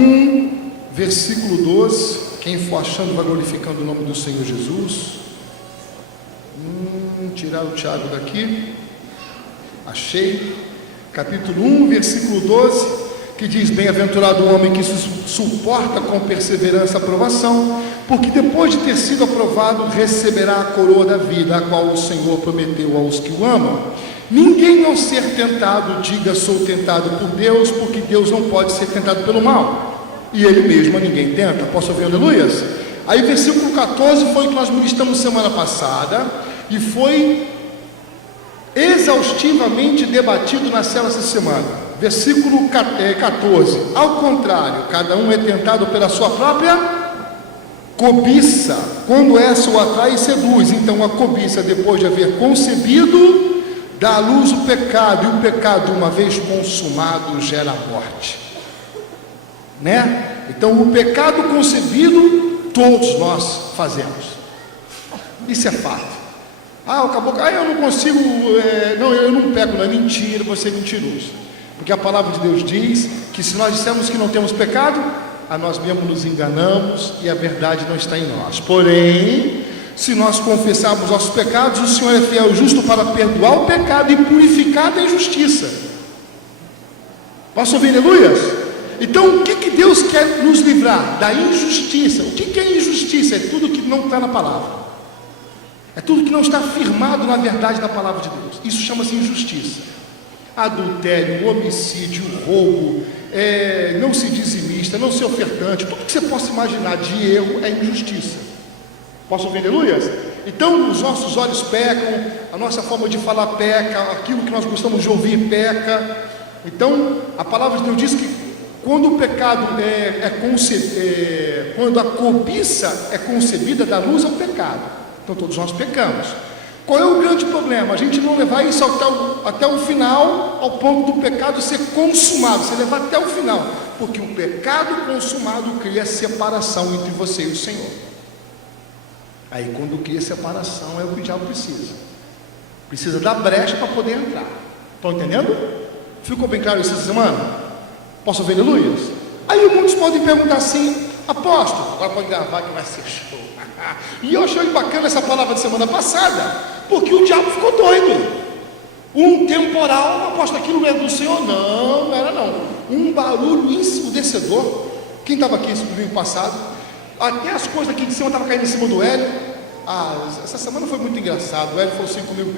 1, versículo 12. Quem for achando vai glorificando o nome do Senhor Jesus. Tirar o Tiago daqui. Achei. Capítulo 1, versículo 12, que diz: bem-aventurado o homem que suporta com perseverança a provação, porque depois de ter sido aprovado, receberá a coroa da vida, a qual o Senhor prometeu aos que o amam. Ninguém, ao ser tentado, diga: sou tentado por Deus, porque Deus não pode ser tentado pelo mal, e Ele mesmo a ninguém tenta. Posso ouvir aleluias? Aí versículo 14 foi o que nós ministramos semana passada, e foi exaustivamente debatido na célula essa semana. Versículo 14: ao contrário, cada um é tentado pela sua própria cobiça, quando essa o atrai e seduz. Então a cobiça, depois de haver concebido, dá à luz o pecado, e o pecado, uma vez consumado, gera a morte, né? Então o pecado concebido, todos nós fazemos, isso é fato. Acabou, eu não consigo, eu não peco, não é mentira, você é mentiroso, porque a palavra de Deus diz que se nós dissermos que não temos pecado, a nós mesmos nos enganamos e a verdade não está em nós. Porém, se nós confessarmos nossos pecados, o Senhor é fiel e justo para perdoar o pecado e purificar da injustiça. Posso ouvir aleluias? Então o que Deus quer nos livrar? Da injustiça. O que é injustiça? É tudo que não está na palavra, é tudo que não está firmado na verdade da palavra de Deus. Isso chama-se injustiça. Adultério, homicídio, roubo, não ser dizimista, não ser ofertante, tudo que você possa imaginar de erro é injustiça. Posso ouvir aleluias? Então os nossos olhos pecam, a nossa forma de falar peca, aquilo que nós gostamos de ouvir peca. Então a palavra de Deus diz que quando o pecado quando a cobiça é concebida, dá luz ao pecado. Então todos nós pecamos. Qual é o grande problema? A gente não levar isso até o final, ao ponto do pecado ser consumado. Você levar até o final, porque o pecado consumado cria separação entre você e o Senhor. Aí quando cria separação, é o que o diabo precisa dar brecha para poder entrar. Estão entendendo? Ficou bem claro isso essa semana? Posso ver aleluias? Aí muitos podem perguntar assim: apóstolo, agora pode gravar que vai ser show. E eu achei bacana essa palavra de semana passada, porque o diabo ficou doido. Um temporal, apóstolo, aquilo não é do Senhor? Não era não. Um barulho ensurdecedor. Quem estava aqui esse domingo passado? Até as coisas aqui de cima estavam caindo em cima do Hélio. Essa semana foi muito engraçado. O Hélio falou assim comigo: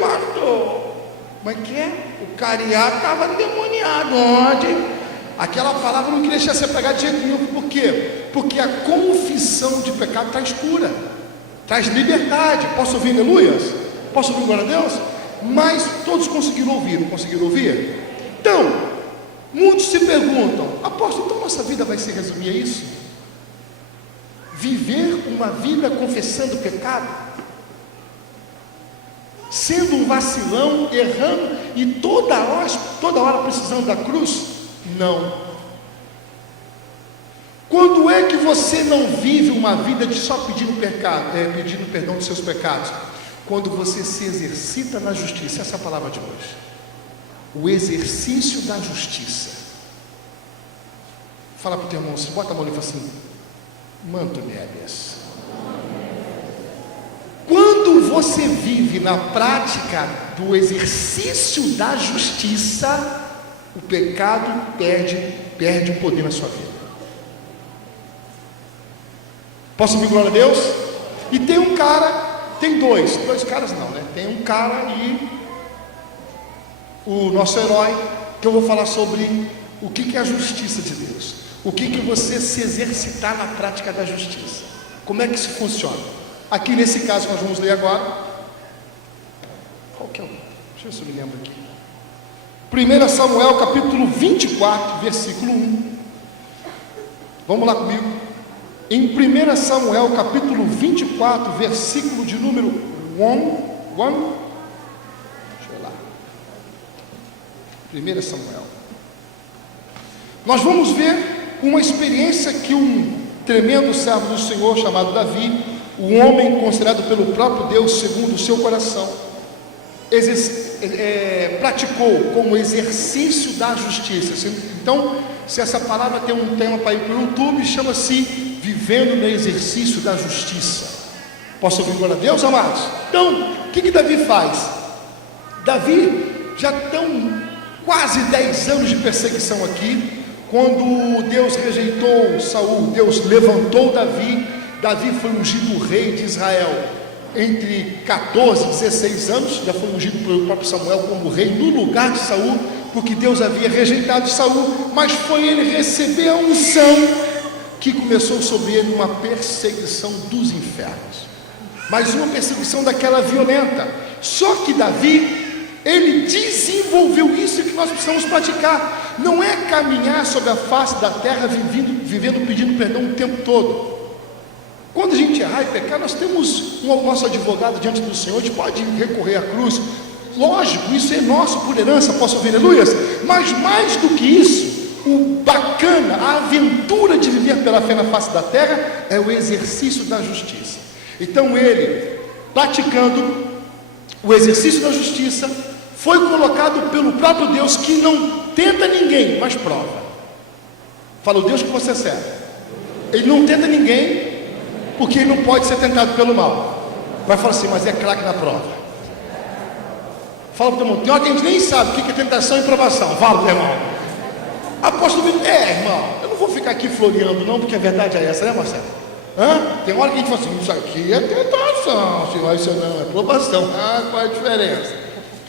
pastor, como é que é? O cariá estava endemoniado ontem. Aquela palavra não queria deixar você pegar de jeito nenhum. Por quê? Porque a confissão de pecado traz cura, traz liberdade. Posso ouvir aleluias? Posso ouvir glória a Deus? Mas todos conseguiram ouvir, não conseguiram ouvir? Então, muitos se perguntam: apóstolo, então nossa vida vai se resumir a isso? Viver uma vida confessando pecado? Sendo um vacilão, errando e toda hora precisando da cruz? Não. Quando é que você não vive uma vida de só pedindo perdão dos seus pecados? Quando você se exercita na justiça. Essa é a palavra de hoje. O exercício da justiça. Fala para o teu irmão, você bota a mão e fala assim: manto nebias. Quando você vive na prática do exercício da justiça, o pecado perde o poder na sua vida. Posso ouvir glória a Deus? E tem um cara, tem dois caras não, né? Tem um cara e o nosso herói, que eu vou falar sobre o que é a justiça de Deus. O que é você se exercitar na prática da justiça. Como é que isso funciona? Aqui nesse caso que nós vamos ler agora. Qual que é o... Deixa eu ver se eu me lembro aqui. 1 Samuel capítulo 24, versículo 1. Vamos lá comigo. Em 1 Samuel capítulo 24, versículo de número 1. Deixa eu lá. 1 Samuel. Nós vamos ver uma experiência que um tremendo servo do Senhor chamado Davi, um homem considerado pelo próprio Deus segundo o seu coração, praticou como exercício da justiça. Então, se essa palavra tem um tema para ir para o YouTube, chama-se Vivendo no Exercício da Justiça. Posso ouvir glória a Deus, amados? Então, o que Davi faz? Davi já estão quase 10 anos de perseguição aqui. Quando Deus rejeitou Saul, Deus levantou Davi. Davi foi ungido rei de Israel entre 14 e 16 anos. Já foi ungido pelo próprio Samuel como rei no lugar de Saul, porque Deus havia rejeitado Saul. Mas foi ele receber a unção que começou sobre ele uma perseguição dos infernos, mas uma perseguição daquela violenta. Só que Davi, ele desenvolveu isso que nós precisamos praticar. Não é caminhar sobre a face da terra vivendo pedindo perdão o tempo todo. Quando a gente errar e pecar, nós temos o nosso advogado diante do Senhor. A gente pode recorrer à cruz, lógico, isso é nosso por herança, posso ouvir aleluias? Mas mais do que isso, o bacana, a aventura de viver pela fé na face da terra é o exercício da justiça. Então ele, praticando o exercício da justiça, foi colocado pelo próprio Deus, que não tenta ninguém, mas prova. Fala o Deus que você serve. Ele não tenta ninguém, porque ele não pode ser tentado pelo mal. Vai falar assim, mas é craque na prova. Fala para o teu irmão, tem hora que a gente nem sabe o que é tentação e provação. Fala para o irmão. Apóstolo Vitor, irmão, eu não vou ficar aqui floreando não, porque a verdade é essa, né, Marcelo? Tem hora que a gente fala assim, isso aqui é tentação, senhor, isso não é provação. Qual é a diferença?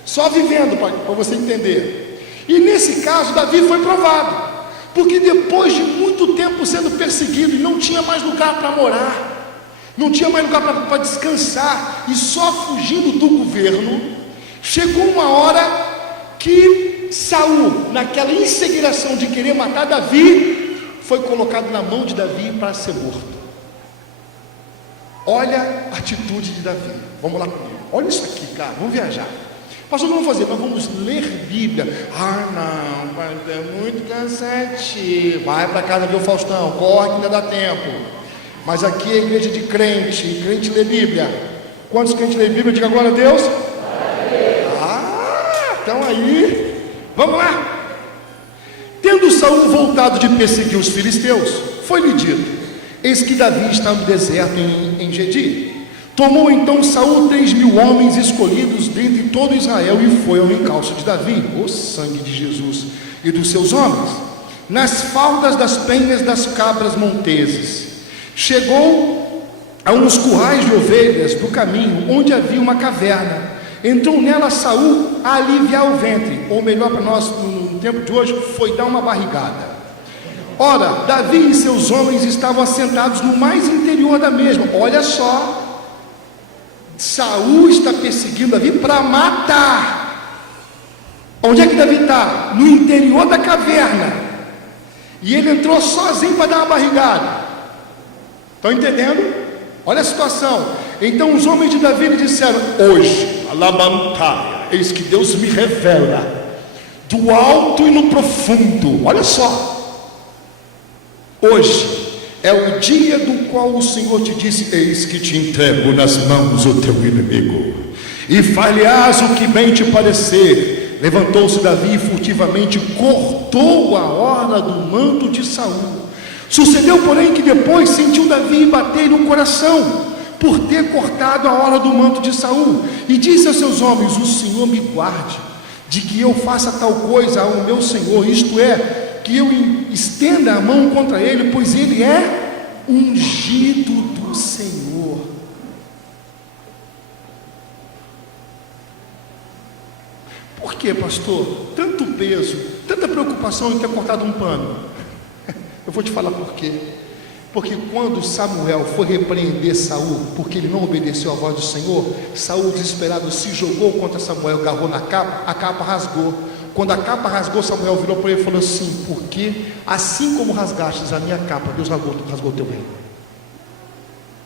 Só vivendo para você entender. E nesse caso, Davi foi provado, porque depois de muito tempo sendo perseguido, e não tinha mais lugar para morar, não tinha mais lugar para descansar, e só fugindo do governo, chegou uma hora que Saul, naquela insegurança de querer matar Davi, foi colocado na mão de Davi para ser morto. Olha a atitude de Davi. Vamos lá comigo. Olha isso aqui, cara. Vamos viajar. Pastor, não vamos fazer, nós vamos ler Bíblia. Não, mas é muito cansativo. Vai para casa ver o Faustão, corre que ainda dá tempo. Mas aqui é igreja de crente, crente lê Bíblia. Quantos crentes lê Bíblia? Diga glória a Deus. Então aí, vamos lá. Tendo Saul voltado de perseguir os filisteus, foi-lhe dito: eis que Davi está no deserto em Engedi. Tomou então Saul 3.000 homens escolhidos dentre todo Israel e foi ao encalço de Davi, o sangue de Jesus e dos seus homens, nas faldas das penhas das cabras monteses. Chegou a uns currais de ovelhas do caminho, onde havia uma caverna. Entrou nela Saul a aliviar o ventre, ou melhor para nós no tempo de hoje, foi dar uma barrigada. Ora, Davi e seus homens estavam assentados no mais interior da mesma. Olha só, Saul está perseguindo Davi para matar. Onde é que Davi está? No interior da caverna. E ele entrou sozinho para dar uma barrigada. Estão entendendo? Olha a situação. Então os homens de Davi lhe disseram: hoje, alabantaia, eis que Deus me revela do alto e no profundo. Olha só, hoje é o dia do qual o Senhor te disse: eis que te entrego nas mãos o teu inimigo, e falhas o que bem te parecer. Levantou-se Davi e furtivamente cortou a orla do manto de Saul. Sucedeu, porém, que depois sentiu Davi bater o coração por ter cortado a orla do manto de Saul, e disse aos seus homens: o Senhor me guarde de que eu faça tal coisa ao meu Senhor, isto é, que eu estenda a mão contra ele, pois ele é ungido do Senhor. Por que, pastor? Tanto peso, tanta preocupação em ter cortado um pano. Eu vou te falar por quê. Porque quando Samuel foi repreender Saul, porque ele não obedeceu à voz do Senhor, Saul, desesperado, se jogou contra Samuel, agarrou na capa, a capa rasgou. Quando a capa rasgou, Samuel virou para ele e falou assim: porque assim como rasgastes a minha capa, Deus rasgou o teu reino.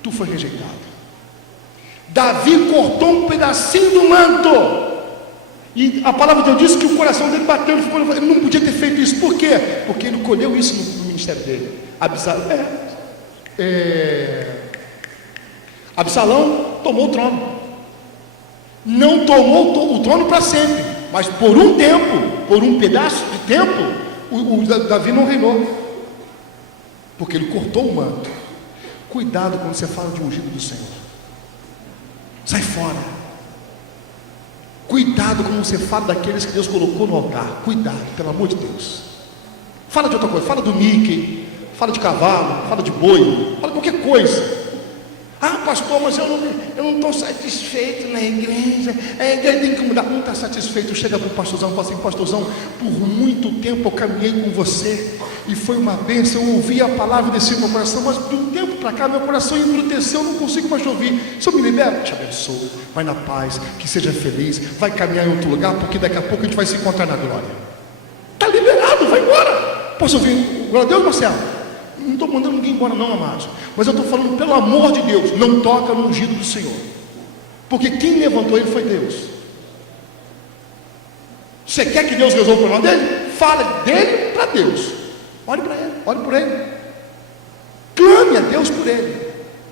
Tu foi rejeitado. Davi cortou um pedacinho do manto, e a palavra de Deus diz que o coração dele bateu, ele não podia ter feito isso. Por quê? Porque ele colheu isso no ministério dele. Absalão tomou o trono. não tomou o trono para sempre, mas por um tempo, por um pedaço de tempo, Davi não reinou, porque ele cortou o manto. Cuidado quando você fala de ungido do Senhor, sai fora. Cuidado quando você fala daqueles que Deus colocou no altar. Cuidado, pelo amor de Deus. Fala de outra coisa, fala do Mickey, fala de cavalo, fala de boi, fala de qualquer coisa. Ah, pastor, mas eu não estou satisfeito na igreja, a igreja tem que mudar. Não está satisfeito, chega para o pastorzão e fala assim: pastorzão, por muito tempo eu caminhei com você, e foi uma bênção, eu ouvi a palavra desse meu coração, mas de um tempo para cá, meu coração embruteceu, eu não consigo mais ouvir. Se eu me libero, te abençoo, vai na paz, que seja feliz, vai caminhar em outro lugar, porque daqui a pouco a gente vai se encontrar na glória. Está liberado, vai embora. Posso ouvir? Glória a Deus, Marcelo? Não estou mandando ninguém embora não, amados, mas eu estou falando, pelo amor de Deus, não toca no ungido do Senhor, porque quem levantou ele foi Deus. Você quer que Deus resolva o problema dele? Fala dele para Deus, ore para ele, ore por ele, clame a Deus por ele,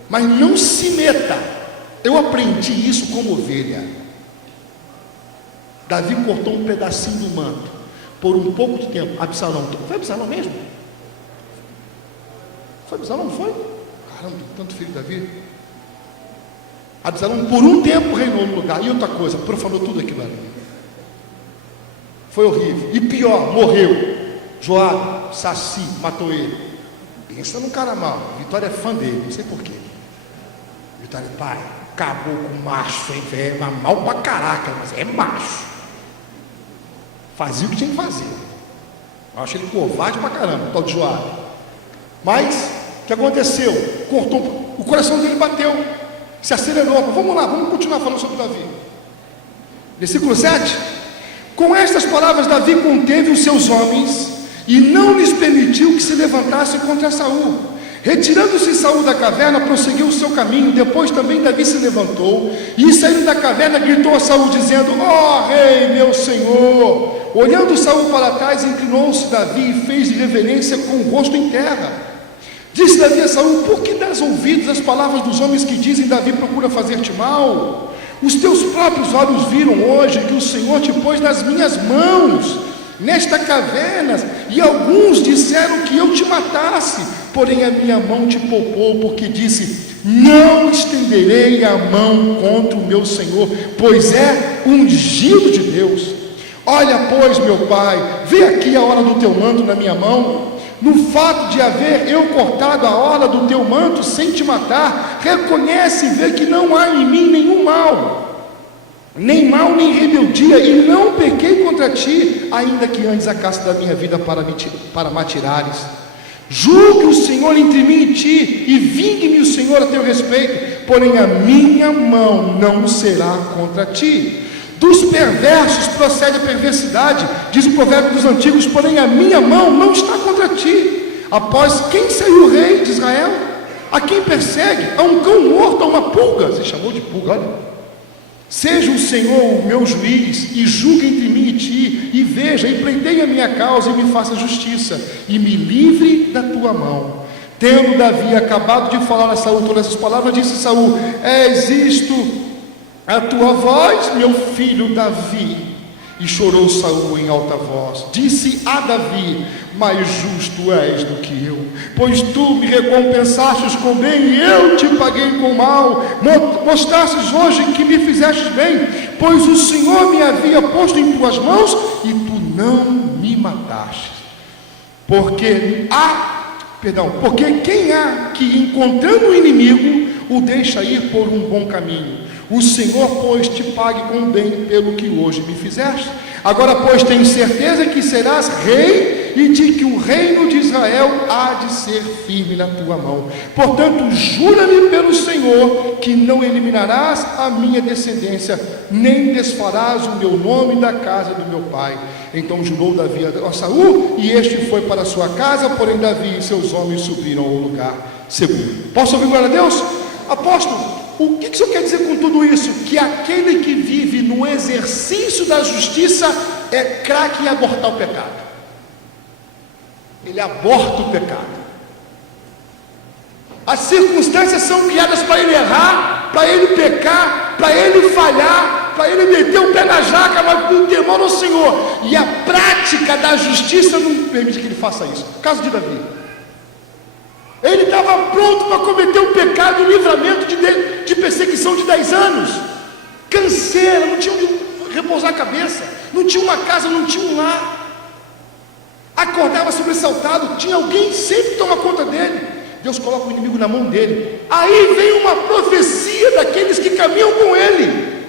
mas não se meta. Eu aprendi isso como ovelha. Davi cortou um pedacinho do manto por um pouco de tempo. Absalão, foi Absalão mesmo? Foi Absalão, não foi? Caramba, tanto filho de Davi. Absalão por um tempo reinou no lugar. E outra coisa, profanou tudo aquilo ali. Foi horrível. E pior, morreu. Joabe, Saci, matou ele. Pensa num cara mau. Vitória é fã dele, não sei porquê. Vitória, pai, acabou com o macho, hein, velho? Mas mal pra caraca, mas é macho. Fazia o que tinha que fazer. Eu achei ele covarde pra caramba, tal de Joabe. Mas, o que aconteceu? Cortou, o coração dele bateu, se acelerou. Vamos lá, vamos continuar falando sobre Davi. Versículo 7. Com estas palavras, Davi conteve os seus homens e não lhes permitiu que se levantassem contra Saul. Retirando-se Saul da caverna, prosseguiu o seu caminho. Depois também Davi se levantou e, saindo da caverna, gritou a Saul, dizendo: ó rei, meu senhor. Olhando Saul para trás, inclinou-se Davi e fez reverência com o rosto em terra. Disse Davi a Saul: por que dás ouvidos às palavras dos homens que dizem: Davi procura fazer-te mal? Os teus próprios olhos viram hoje que o Senhor te pôs nas minhas mãos, nesta caverna, e alguns disseram que eu te matasse, porém a minha mão te poupou, porque disse: não estenderei a mão contra o meu Senhor, pois é ungido de Deus. Olha, pois, meu pai, vê aqui a hora do teu manto na minha mão. No fato de haver eu cortado a orla do teu manto sem te matar, reconhece e vê que não há em mim nenhum mal, nem rebeldia, e não pequei contra ti, ainda que andes a caça da minha vida para me atirares. Julgue o Senhor entre mim e ti, e vingue-me o Senhor a teu respeito, porém a minha mão não será contra ti. Dos perversos procede a perversidade, diz o provérbio dos antigos, porém a minha mão não está contra ti. Após quem saiu o rei de Israel? A quem persegue? A um cão morto, a uma pulga. Se chamou de pulga, olha. Seja o Senhor o meu juiz, e julgue entre mim e ti, e veja, e pleiteie a minha causa, e me faça justiça, e me livre da tua mão. Tendo Davi acabado de falar a Saul todas essas palavras, disse Saul: és isto a tua voz, meu filho Davi? E chorou Saul em alta voz. Disse a Davi: mais justo és do que eu, pois tu me recompensastes com bem e eu te paguei com mal. Mostrastes hoje que me fizestes bem, pois o Senhor me havia posto em tuas mãos e tu não me mataste. Porque quem há que, encontrando o inimigo, o deixa ir por um bom caminho? O Senhor, pois, te pague com bem pelo que hoje me fizeste. Agora, pois, tenho certeza que serás rei, e de que o reino de Israel há de ser firme na tua mão. Portanto, jura-me pelo Senhor que não eliminarás a minha descendência, nem desfarás o meu nome da casa do meu pai. Então jurou Davi a Saul, e este foi para a sua casa, porém Davi e seus homens subiram ao lugar seguro. Posso ouvir glória a Deus? Apóstolo, o que o senhor quer dizer com tudo isso? Que aquele que vive no exercício da justiça é craque em abortar o pecado. Ele aborta o pecado. As circunstâncias são criadas para ele errar, para ele pecar, para ele falhar, para ele meter o pé na jaca, mas com temor ao Senhor. E a prática da justiça não permite que ele faça isso. O caso de Davi. Ele estava pronto para cometer um pecado, um livramento de perseguição de 10 anos. Canseira, não tinha onde repousar a cabeça, não tinha uma casa, não tinha um lar. Acordava sobressaltado, tinha alguém sempre que toma conta dele. Deus coloca o inimigo na mão dele. Aí vem uma profecia daqueles que caminham com ele.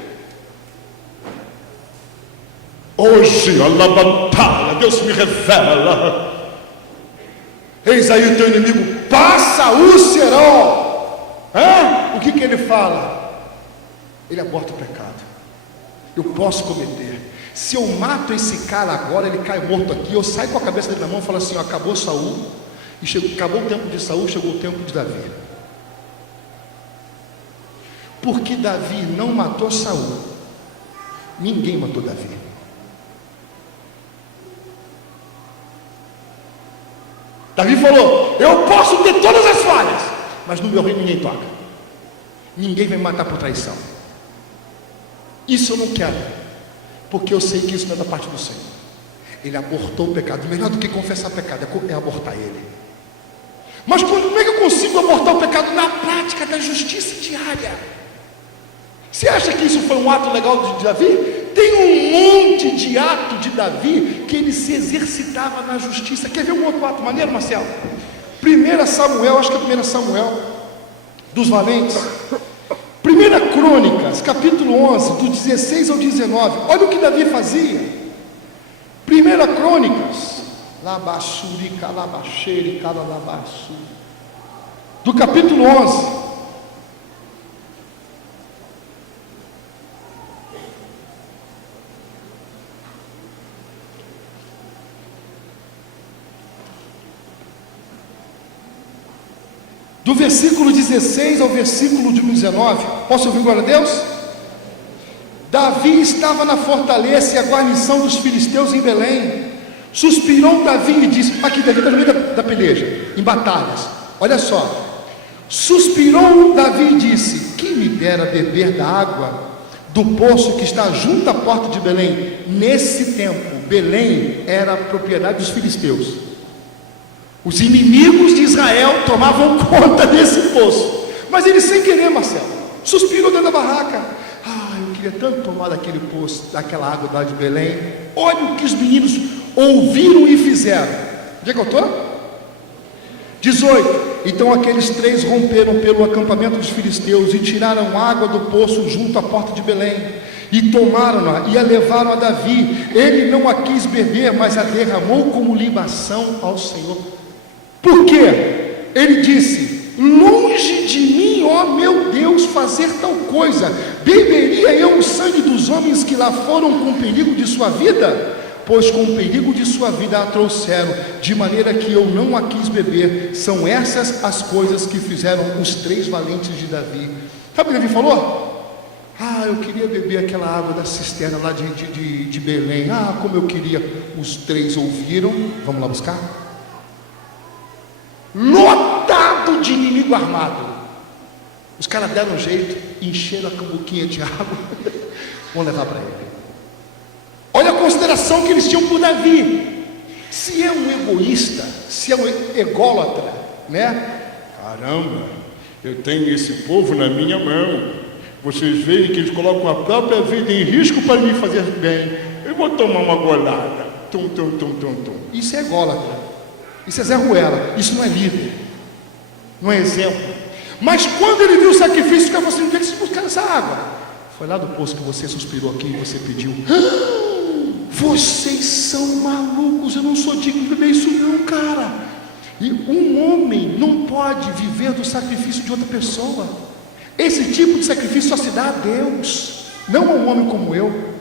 Hoje, alabantada, Deus me revela. Eis aí o teu inimigo, passa o cerol. O que ele fala? Ele aborta o pecado. Eu posso cometer. Se eu mato esse cara agora, ele cai morto aqui. Eu saio com a cabeça dele na mão e falo assim: acabou Saul. E acabou o tempo de Saul, chegou o tempo de Davi. Porque Davi não matou Saul, ninguém matou Davi. Davi falou: eu posso ter todas as falhas, mas no meu reino ninguém toca. Ninguém vai me matar por traição. Isso eu não quero, porque eu sei que isso não é da parte do Senhor. Ele abortou o pecado. Melhor do que confessar pecado é abortar ele. Mas como é que eu consigo abortar o pecado? Na prática da justiça diária. Você acha que isso foi um ato legal de Davi? Tem um monte de ato de Davi que ele se exercitava na justiça. Quer ver um outro ato maneiro, Marcelo? 1 Samuel, acho que é 1 Samuel dos valentes. 1 Crônicas, capítulo 11, do 16 ao 19. Olha o que Davi fazia. 1 Crônicas do capítulo 11. Do versículo 16 ao versículo 19. Posso ouvir glória a Deus? Davi estava na fortaleza e a guarnição dos filisteus em Belém. Suspirou Davi e disse: aqui Davi está no meio da peleja, em batalhas, olha só. Suspirou Davi e disse: quem me dera beber da água do poço que está junto à porta de Belém. Nesse tempo, Belém era propriedade dos filisteus. Os inimigos de Israel tomavam conta desse poço. Mas ele, sem querer, Marcelo, suspirou dentro da barraca: eu queria tanto tomar daquele poço, daquela água lá de Belém. Olha o que os meninos ouviram e fizeram. Onde é que eu estou? 18. Então aqueles 3 romperam pelo acampamento dos filisteus e tiraram água do poço junto à porta de Belém, e tomaram-na e a levaram a Davi. Ele não a quis beber, mas a derramou como libação ao Senhor. Por quê? Ele disse: longe de mim, ó meu Deus, fazer tal coisa. Beberia eu o sangue dos homens que lá foram com perigo de sua vida? Pois com o perigo de sua vida a trouxeram, de maneira que eu não a quis beber. São essas as coisas que fizeram os 3 valentes de Davi. Sabe o que Davi falou? Eu queria beber aquela água da cisterna lá de Belém. Como eu queria. Os 3 ouviram. Vamos lá buscar? Lotado de inimigo armado. Os caras deram um jeito, encheram a cambuquinha de água. Vamos levar para ele. Olha a consideração que eles tinham por Davi. Se é um egoísta, se é um ególatra, né? Caramba, eu tenho esse povo na minha mão. Vocês veem que eles colocam a própria vida em risco para me fazer bem. Eu vou tomar uma golada. Tum. Isso é ególatra. Isso é Zé Ruela. Isso não é líder. Não é exemplo. Mas quando ele viu o sacrifício, o cara falou assim: onde é que vocês buscaram essa água? Foi lá do poço que você suspirou aqui e você pediu. Vocês são malucos, eu não sou digno de beber isso não, cara. E um homem não pode viver do sacrifício de outra pessoa. Esse tipo de sacrifício só se dá a Deus, não a um homem como eu.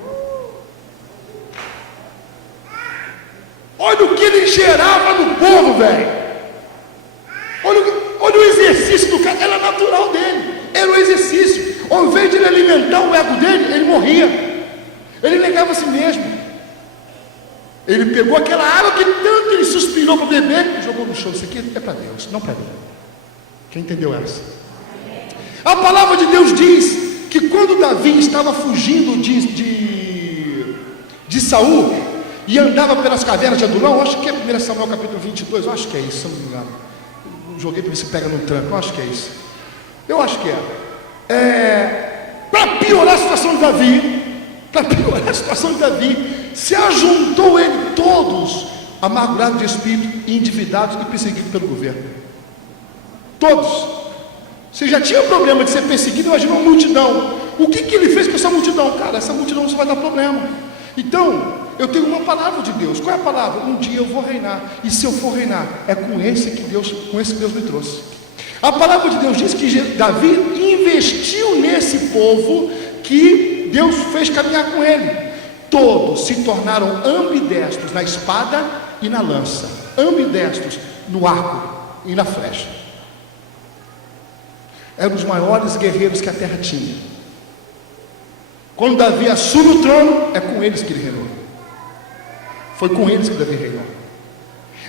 Olha o que ele gerava no povo, velho. Olha o exercício do cara, era natural dele, era o exercício. Ao invés de ele alimentar o ego dele, ele morria. Ele negava a si mesmo. Ele pegou aquela água que tanto ele suspirou para beber e jogou no chão. Isso aqui é para Deus, não para mim. Quem entendeu essa? A palavra de Deus diz que quando Davi estava fugindo de Saul e andava pelas cavernas de Adulão, acho que é 1 Samuel capítulo 22, eu acho que é isso, se não me engano. Joguei para ver se pega no tranco, eu acho que é isso. Eu acho que para piorar a situação de Davi, se ajuntou ele todos, amargurados de espírito, endividados e perseguidos pelo governo. Todos. Você já tinha problema de ser perseguido, imagina uma multidão. O que ele fez com essa multidão? Cara, essa multidão só vai dar problema. Então, eu tenho uma palavra de Deus. Qual é a palavra? Um dia eu vou reinar. E se eu for reinar, é com esse que Deus me trouxe. A palavra de Deus diz que Davi investiu nesse povo que Deus fez caminhar com ele. Todos se tornaram ambidestros na espada e na lança, ambidestros no arco e na flecha. Eram os maiores guerreiros que a terra tinha. Quando Davi assume o trono, é com eles que ele reinou. Foi com eles que Davi reinou.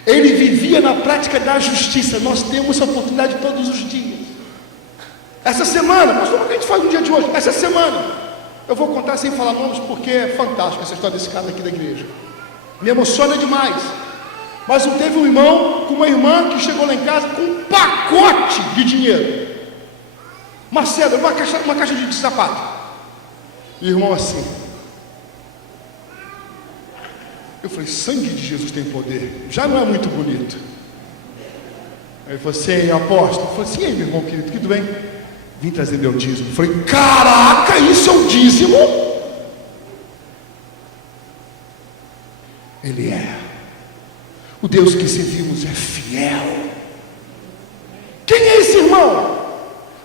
Ele vivia na prática da justiça. Nós temos essa oportunidade todos os dias. Essa semana, pastor, o que a gente faz no dia de hoje? Essa semana, eu vou contar sem falar nomes, porque é fantástico essa história desse cara aqui da igreja. Me emociona demais. Mas não teve um irmão com uma irmã que chegou lá em casa com um pacote de dinheiro. Marcelo, uma caixa de sapato. E o irmão assim. Eu falei, sangue de Jesus tem poder. Já não é muito bonito. Aí ele falou assim, apóstolo. Eu falei assim, e aí, meu irmão querido, tudo bem? Vim trazer meu dízimo. Eu falei, caraca, isso é um dízimo? Ele é. O Deus que servimos é fiel. Quem é esse irmão?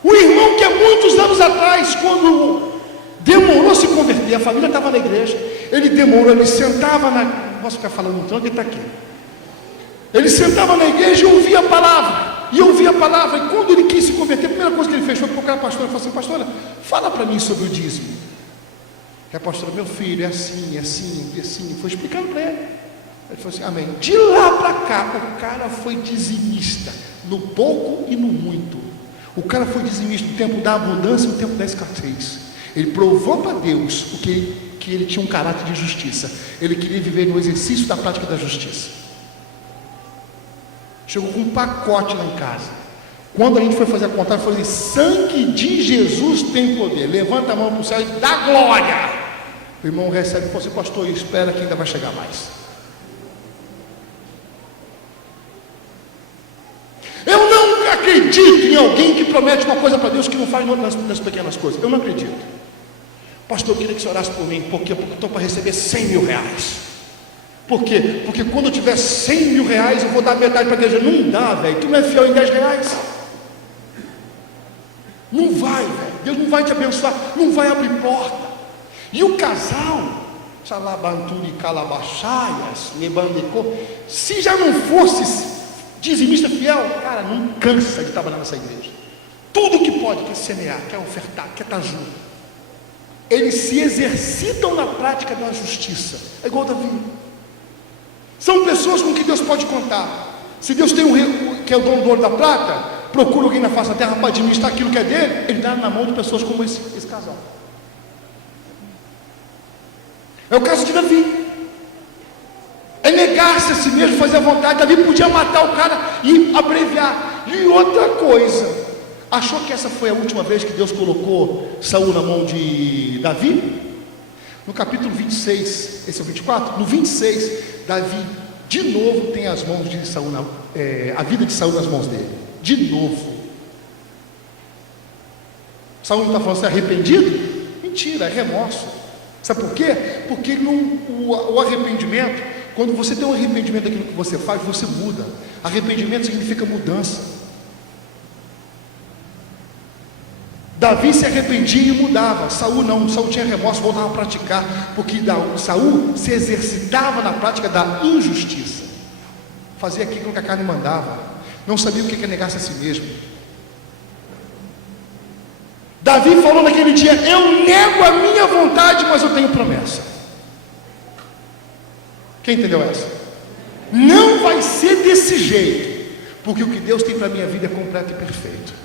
O irmão que há muitos anos atrás, quando demorou a se converter, a família estava na igreja, ele demorou, ele sentava na... Não posso ficar falando tanto, ele está aqui. Ele sentava na igreja e ouvia a palavra. E quando ele quis se converter, a primeira coisa que ele fez foi procurar a pastora e falou assim, pastora, fala para mim sobre o dízimo. E a pastora, meu filho, é assim, é assim, é assim. Foi explicando para ele. Ele falou assim, amém. De lá para cá, o cara foi dizimista, no pouco e no muito. O cara foi dizimista no tempo da abundância e no tempo da escassez. Ele provou para Deus que ele tinha um caráter de justiça. Ele queria viver no exercício da prática da justiça. Chegou com um pacote lá em casa. Quando a gente foi fazer a contagem, falou assim, sangue de Jesus tem poder. Levanta a mão para o céu e dá glória. O irmão recebe e falou assim, pastor, espera que ainda vai chegar mais. Eu não acredito em alguém que promete uma coisa para Deus que não faz nas pequenas coisas. Eu não acredito. Pastor, eu queria que você orasse por mim. Por quê? Porque eu estou para receber 100 mil reais. Por quê? Porque quando eu tiver 100 mil reais, eu vou dar metade para a igreja. Não dá, velho. Tu não é fiel em 10 reais. Não vai, velho. Deus não vai te abençoar. Não vai abrir porta. E o casal, Salabanturi Calabachaias, Lebandecô, se já não fosse dizimista fiel, cara, não cansa de trabalhar nessa igreja. Tudo que pode, quer semear, quer ofertar, quer estar junto. Eles se exercitam na prática da justiça. É igual Davi. São pessoas com que Deus pode contar. Se Deus tem um rei que é o dono do ouro da prata, procura alguém na face da terra para administrar aquilo que é dele, ele dá na mão de pessoas como esse casal. É o caso de Davi. É negar-se a si mesmo, fazer a vontade. Davi podia matar o cara e abreviar. E outra coisa, achou que essa foi a última vez que Deus colocou Saul na mão de Davi? No capítulo 26, esse é o 24, no 26, Davi de novo tem as mãos de Saul, a vida de Saul nas mãos dele. De novo. Saul não está falando, você é arrependido? Mentira, é remorso. Sabe por quê? Porque o arrependimento, quando você tem um arrependimento daquilo que você faz, você muda. Arrependimento significa mudança. Davi se arrependia e mudava. Saul não, Saul tinha remorso, voltava a praticar, porque Saul se exercitava na prática da injustiça, fazia aquilo que a carne mandava, não sabia o que é negar-se a si mesmo. Davi falou naquele dia, eu nego a minha vontade, mas eu tenho promessa. Quem entendeu essa? Não vai ser desse jeito, porque o que Deus tem para a minha vida é completo e perfeito.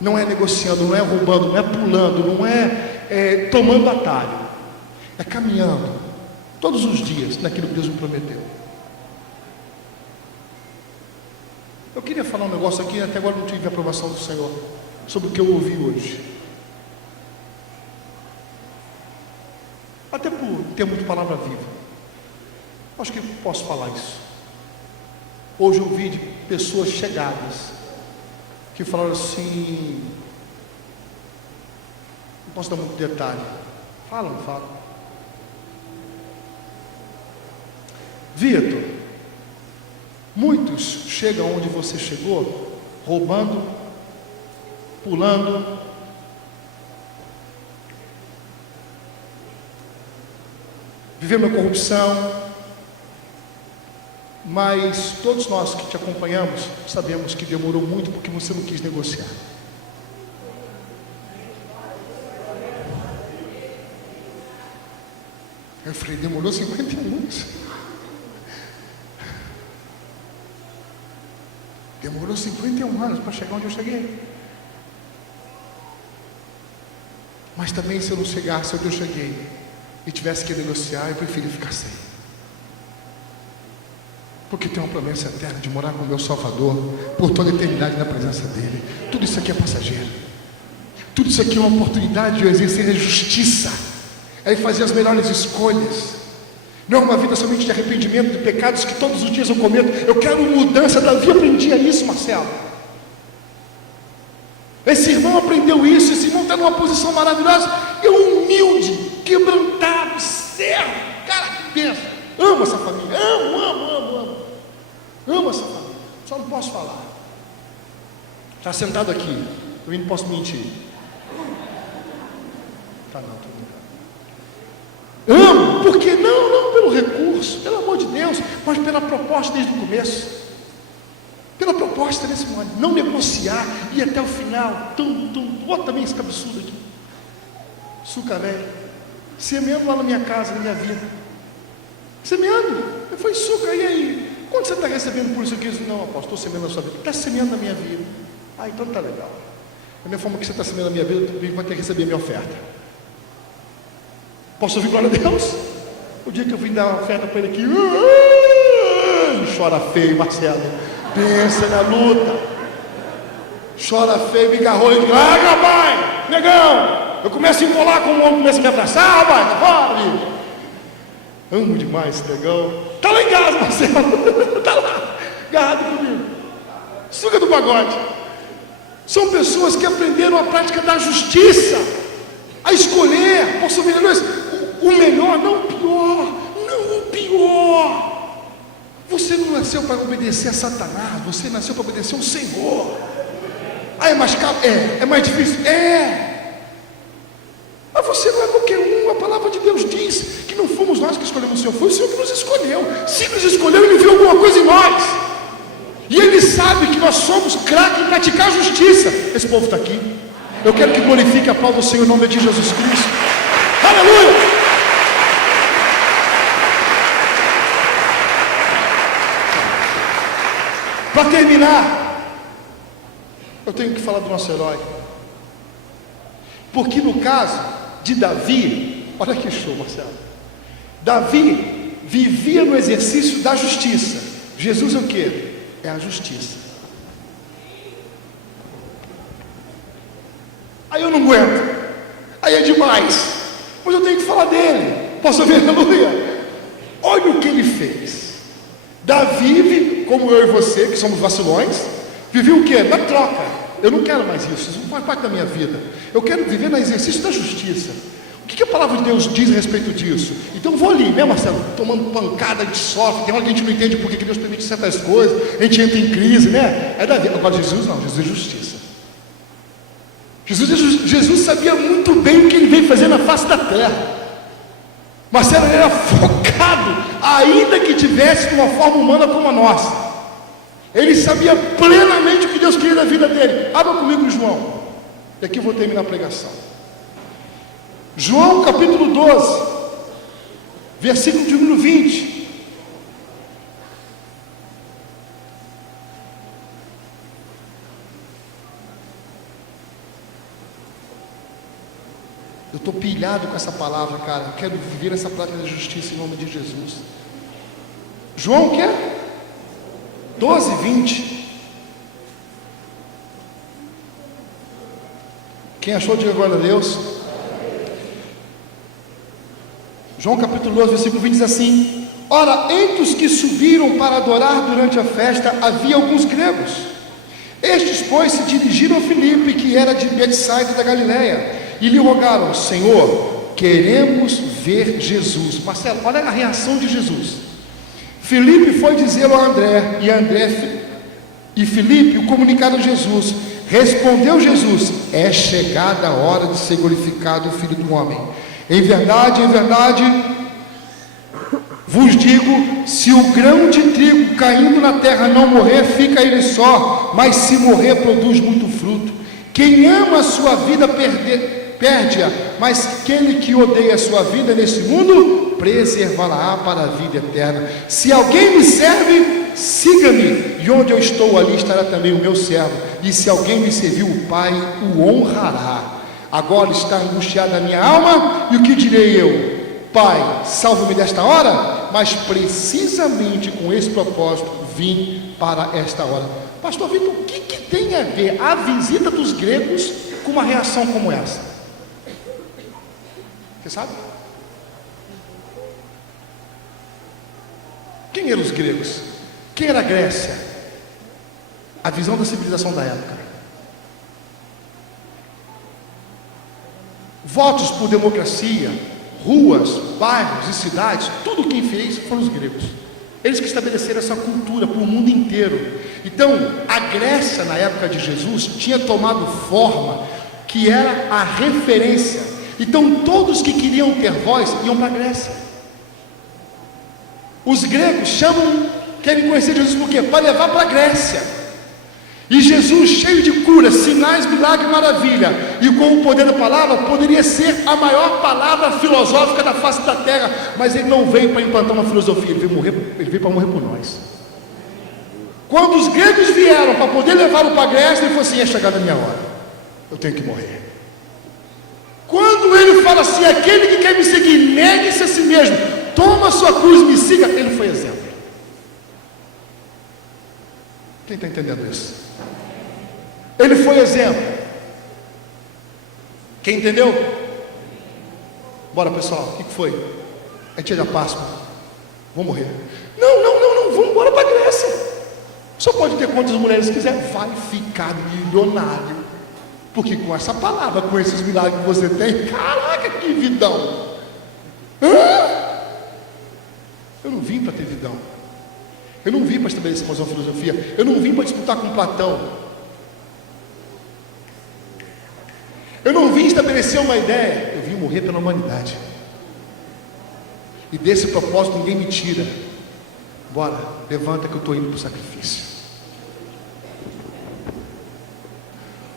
Não é negociando, não é roubando, não é pulando, não é tomando atalho. É caminhando todos os dias naquilo que Deus me prometeu. Eu queria falar um negócio aqui, até agora não tive a aprovação do Senhor, sobre o que eu ouvi hoje. Até por termos de palavra viva, acho que posso falar isso. Hoje eu ouvi de pessoas chegadas que falaram assim, não posso dar muito detalhe. Fala, não fala? Vitor, muitos chegam onde você chegou, roubando, pulando, vivendo a corrupção, mas todos nós que te acompanhamos sabemos que demorou muito porque você não quis negociar. Eu falei, demorou 51 anos. Demorou 51 anos para chegar onde eu cheguei. Mas também, se eu não chegasse onde eu cheguei e tivesse que negociar, eu preferi ficar sem. Porque tem uma promessa eterna de morar com o meu Salvador por toda a eternidade na presença dele. Tudo isso aqui é passageiro. Tudo isso aqui é uma oportunidade de eu exercer a justiça, é fazer as melhores escolhas. Não é uma vida somente de arrependimento de pecados que todos os dias eu cometo. Eu quero mudança. Davi aprendia isso, Marcelo. Esse irmão aprendeu isso. Esse irmão está numa posição maravilhosa. Eu humilde, quebrantado, servo. Cara, que benção. Amo essa família. Amo essa família. Só não posso falar. Está sentado aqui. Eu não posso mentir. Tá não, tudo bem. Amo, porque não pelo recurso, pelo amor de Deus, mas pela proposta desde o começo. Pela proposta nesse momento, não negociar, ir até o final. Olha também esse absurdo aqui. Suca velho, semeando lá na minha casa, na minha vida. Semeando, eu falei, Suca, e aí? Quanto você está recebendo por isso aqui? Eu disse, não, apóstolo, estou semeando na sua vida. Está semeando na minha vida. Ah, então está legal. Da mesma forma que você está semeando na minha vida, também vai ter que receber a minha oferta. Posso ouvir glória a Deus? O dia que eu vim dar uma oferta para ele aqui, chora feio, Marcelo. Pensa na luta. Chora feio, me agarrou e diz, rapaz, negão. Eu começo a embolar como o homem começa a me abraçar, rapaz, tá fora, bicho. Amo demais esse negão. Tá lá em casa, Marcelo. Tá lá, agarrado comigo. Suga do pagode. São pessoas que aprenderam a prática da justiça, a escolher, posso ver, o melhor, não o pior, não o pior. Você não nasceu para obedecer a Satanás, você nasceu para obedecer ao Senhor. Ah, é mais caro? É mais difícil? Mas você não é qualquer um. A palavra de Deus diz que não fomos nós que escolhemos o Senhor, foi o Senhor que nos escolheu. Se nos escolheu, Ele viu alguma coisa em nós. E Ele sabe que nós somos craques em praticar a justiça. Esse povo está aqui. Eu quero que glorifique a pau do Senhor em nome de Jesus Cristo. Aleluia! Para terminar, eu tenho que falar do nosso herói. Porque no caso de Davi, olha que show, Marcelo. Davi vivia no exercício da justiça. Jesus é o quê? É a justiça. Aí eu não aguento. Aí é demais. Mas eu tenho que falar dele. Posso ouvir, aleluia? Olha o que ele fez. Davi, como eu e você, que somos vacilões, viveu o quê? Da troca. Eu não quero mais isso não faz parte da minha vida. Eu quero viver no exercício da justiça. O que a palavra de Deus diz a respeito disso? Então eu vou ali, né, Marcelo? Tomando pancada, a gente sofre, tem hora que a gente não entende por que Deus permite certas coisas, a gente entra em crise, né? É Davi. Agora Jesus não, Jesus é justiça. Jesus sabia muito bem o que ele veio fazer na face da terra. Marcelo era focado, ainda que tivesse uma forma humana como a nossa. Ele sabia plenamente o que Deus queria da vida dele. Abra comigo João. E aqui eu vou terminar a pregação. João capítulo 12, versículo de número 20. Eu estou pilhado com essa palavra, cara. Eu quero viver essa prática da justiça em nome de Jesus. João quer? 12, 20. Quem achou, diga glória a Deus. João capítulo 12, versículo 20 diz assim: ora, entre os que subiram para adorar durante a festa, havia alguns gregos. Estes, pois, se dirigiram a Filipe, que era de Betsaida da Galileia, e lhe rogaram: Senhor, queremos ver Jesus. Marcelo, olha a reação de Jesus. Filipe foi dizê-lo a André, e Filipe o comunicaram a Jesus. Respondeu Jesus: é chegada a hora de ser glorificado o Filho do Homem. Em verdade, vos digo, se o grão de trigo caindo na terra não morrer, fica ele só, mas se morrer, produz muito fruto. Quem ama a sua vida perde-a, mas aquele que odeia a sua vida nesse mundo, preservá-la para a vida eterna. Se alguém me serve, siga-me, e onde eu estou, ali estará também o meu servo. E se alguém me servir, o Pai o honrará. Agora está angustiada a minha alma, e o que direi eu? Pai, salva-me desta hora. Mas precisamente com esse propósito vim para esta hora. Pastor Vitor, o que tem a ver a visita dos gregos com uma reação como essa? Você sabe? Quem eram os gregos? Quem era a Grécia? A visão da civilização da época. Votos por democracia, ruas, bairros e cidades, tudo quem fez foram os gregos. Eles que estabeleceram essa cultura para o mundo inteiro. Então, a Grécia na época de Jesus tinha tomado forma que era a referência. Então, todos que queriam ter voz iam para a Grécia. Os gregos querem conhecer Jesus por quê? Para levar para a Grécia. E Jesus, cheio de cura, sinais, milagre, maravilha, e com o poder da palavra, poderia ser a maior palavra filosófica da face da terra, mas ele não veio para implantar uma filosofia, ele veio para morrer por nós. Quando os gregos vieram para poder levá-lo para a Grécia, ele falou assim: é chegada a minha hora, eu tenho que morrer. Quando ele fala assim: aquele que quer me seguir, negue-se a si mesmo, toma a sua cruz e me siga, ele foi exemplo. Quem está entendendo isso? Ele foi exemplo. Quem entendeu? Bora, pessoal, o que foi? É dia da Páscoa, vou morrer. Não, vamos embora para a Grécia. Só pode ter quantas mulheres quiser, vai ficar milionário. Porque com essa palavra, com esses milagres que você tem, caraca, que vidão. Eu não vim para ter vidão. Eu não vim para estabelecer mais uma filosofia. Eu não vim para disputar com Platão. Eu não vim estabelecer uma ideia. Eu vim morrer pela humanidade. E desse propósito ninguém me tira. Bora, levanta que eu estou indo para o sacrifício.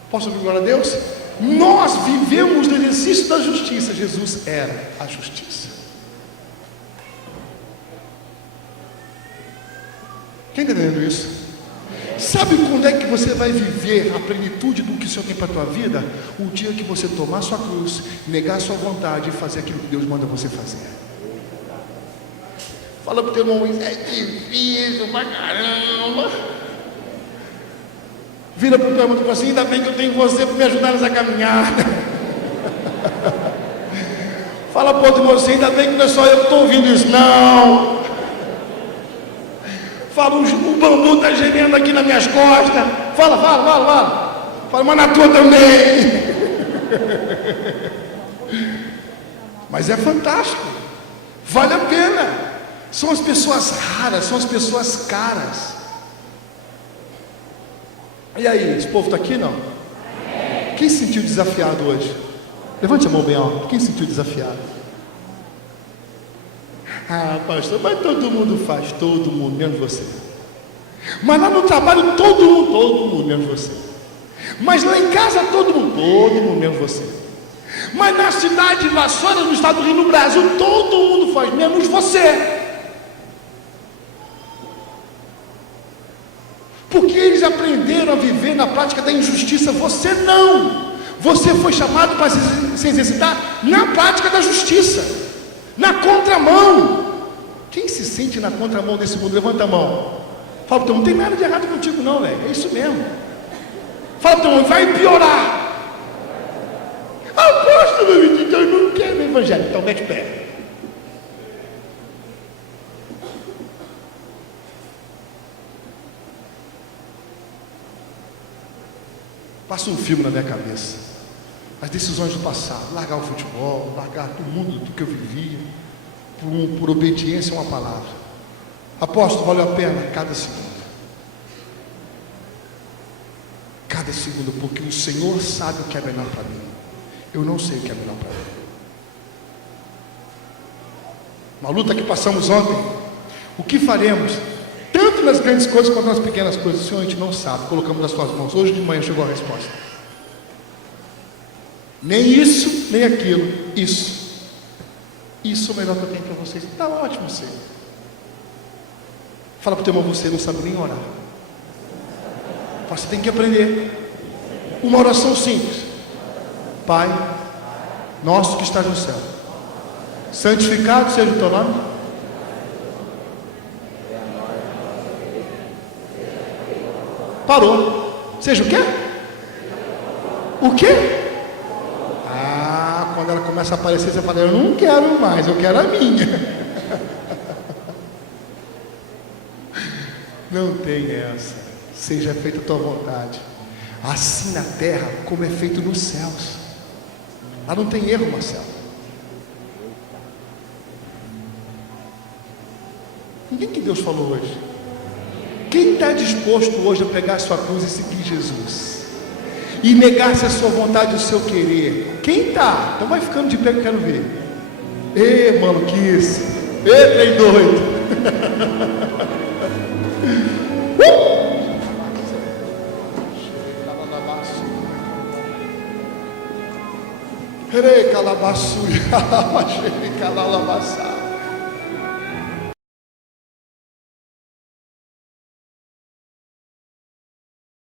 Posso ouvir glória a Deus? Nós vivemos no exercício da justiça. Jesus era a justiça. Quem está entendendo isso? Sabe quando é que você vai viver a plenitude do que o Senhor tem para a tua vida? O dia que você tomar sua cruz, negar a sua vontade e fazer aquilo que Deus manda você fazer. Fala para o teu irmão: é difícil pra caramba. Vira para o teu irmão e fala assim: ainda bem que eu tenho você para me ajudar nessa caminhada. Fala para o outro irmão assim: ainda bem que não é só eu que estou ouvindo isso, não. Fala: o bambu está gemendo aqui nas minhas costas. Fala. Fala: mas na tua também. Mas é fantástico. Vale a pena. São as pessoas raras, são as pessoas caras. E aí, esse povo está aqui, não? Quem se sentiu desafiado hoje? Levante a mão bem alto. Quem se sentiu desafiado? Ah, pastor, mas todo mundo faz, todo mundo, menos você. Mas lá no trabalho, todo mundo, menos você. Mas lá em casa, todo mundo, menos você. Mas na cidade de Vassoura, no estado do Rio, no Brasil, todo mundo faz, menos você. Porque eles aprenderam a viver na prática da injustiça, você não. Você foi chamado para se exercitar na prática da justiça, na contramão. Quem se sente na contramão desse mundo? Levanta a mão. Fala, então, não tem nada de errado contigo não, velho. É isso mesmo. Fala, então, vai piorar. Apóstolo, eu não quero o evangelho. Então, mete pé. Passa um filme na minha cabeça. As decisões do passado. Largar o futebol, largar todo mundo do que eu vivia, por obediência a uma palavra. Apóstolo, valeu a pena cada segundo. Cada segundo, porque o Senhor sabe o que é melhor para mim. Eu não sei o que é melhor para mim. Uma luta que passamos ontem. O que faremos? Tanto nas grandes coisas quanto nas pequenas coisas. O Senhor, a gente não sabe. Colocamos nas suas mãos. Hoje de manhã chegou a resposta. Nem isso, nem aquilo. Isso. Isso é o melhor que eu tenho para vocês. Está ótimo, Senhor. Fala para o teu irmão, você não sabe nem orar. Você tem que aprender. Uma oração simples. Pai, nosso que estás no céu, santificado seja o teu nome. Parou. Seja o quê? O quê? Ah, quando ela começa a aparecer, você fala, eu não quero mais, eu quero a minha. Não tem essa. Seja feita a tua vontade, assim na terra como é feito nos céus. Lá não tem erro, Marcelo. Ninguém que Deus falou hoje. Quem está disposto hoje a pegar a sua cruz e seguir Jesus? E negar-se a sua vontade e o seu querer? Quem está? Então vai ficando de pé que eu quero ver. Ê, maluquice. Ê, trem doido. Calabassu, calabassu, calabassu.